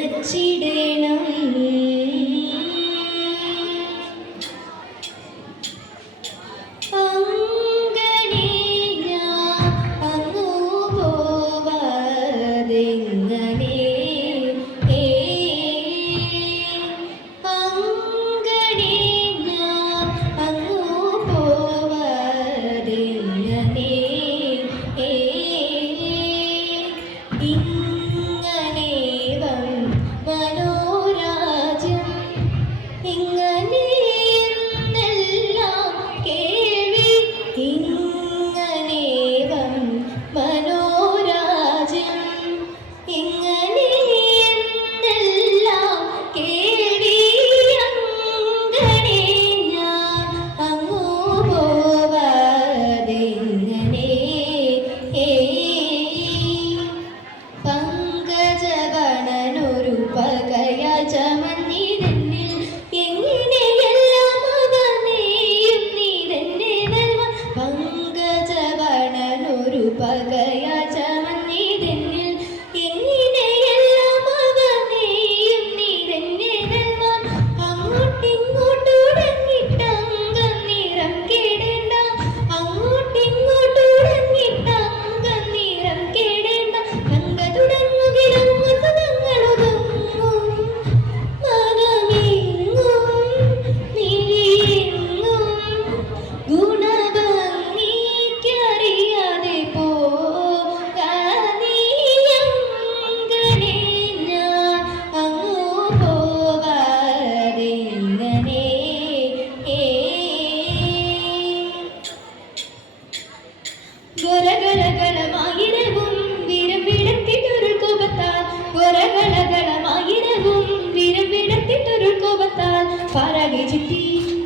തുണച്ചിടണം.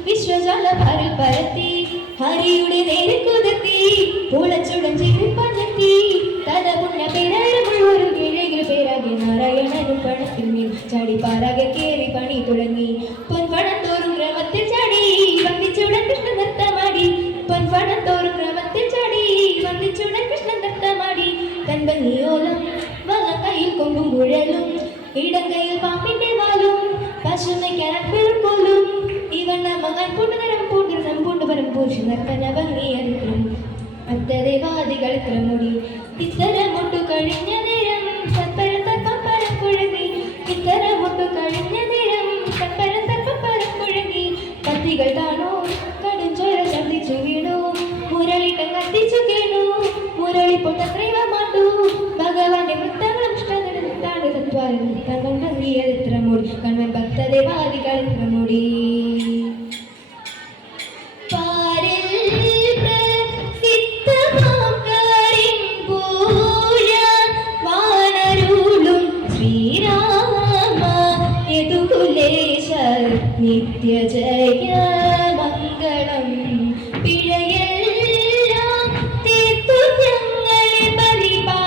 വിശ്വജാല പരത്തി ഹരിയുടെ നേരെ കുതിർത്തി പൂളച്ചുടൻ ജീവിപ്പഞ്ഞെത്തി തല പുണ്യ പേരായമുള്ളൊരു കിഴകിൽ പേരാകെ നാരായണനും പണത്തിൽ മേൽ ചാടി പാരാകെ കേറി പണി തുടങ്ങി പൊൻപണം തോറും ക്രമത്തിൽ ചാടി വന്ദിച്ചുടൻ കൃഷ്ണൻ നൃത്തമാടി പൊൻപണം തോറും ക്രമത്തിൽ ചാടി വന്ദിച്ചുടൻ കൃഷ്ണൻ നൃത്തമാടി കൺഭംഗിയോലം വലം കയ്യിൽ കൊണ്ടും കുഴലും ഇടം കയ്യിൽ പാമ്പിന്റെ വാലും പശുമയ്ക്കരപ്പിലും പോലും ഇവണ്ണ മകൻ പൂണ്ടുതരം പൂണ്ടിരുന്ന പൂണ്ടുപരം പൂശി നർത്തന ഭംഗിയറിക്കും അത്തരവാദികൾ ക്രമുടി ഇത്തരമൊട്ടു കഴിഞ്ഞ നേരം തപ്പരം കുഴങ്ങി ഇത്തരമൊട്ടു കഴിഞ്ഞ നേരം തപ്പരം കുഴങ്ങി കത്തികൾ കാണൂ കടുംചോര ശബ്ദിച്ചു വീണു മുരളിട്ടം കത്തിച്ചു കേണു മുരളി പൊട്ടത്രൈവ മാട്ടു ഭഗവാന്റെ വൃത്തങ്ങളും ഇഷ്ടമാണ് തത്വാരം തങ്ങൾ ഭംഗിയത്ര മൂടി കൺവൻ ഭക്തദേവാദികൾ ക്രമുടി നിത്യ ജയ മംഗളം പിഴയെല്ലാം തീർത്തു ഞങ്ങളെ പരിപാലിച്ചിടവേണം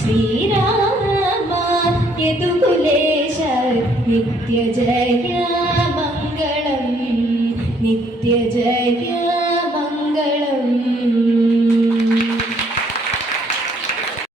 ശ്രീരാമ യദുകുലേശ നിത്യ ജയ മംഗളം നിത്യ ജയ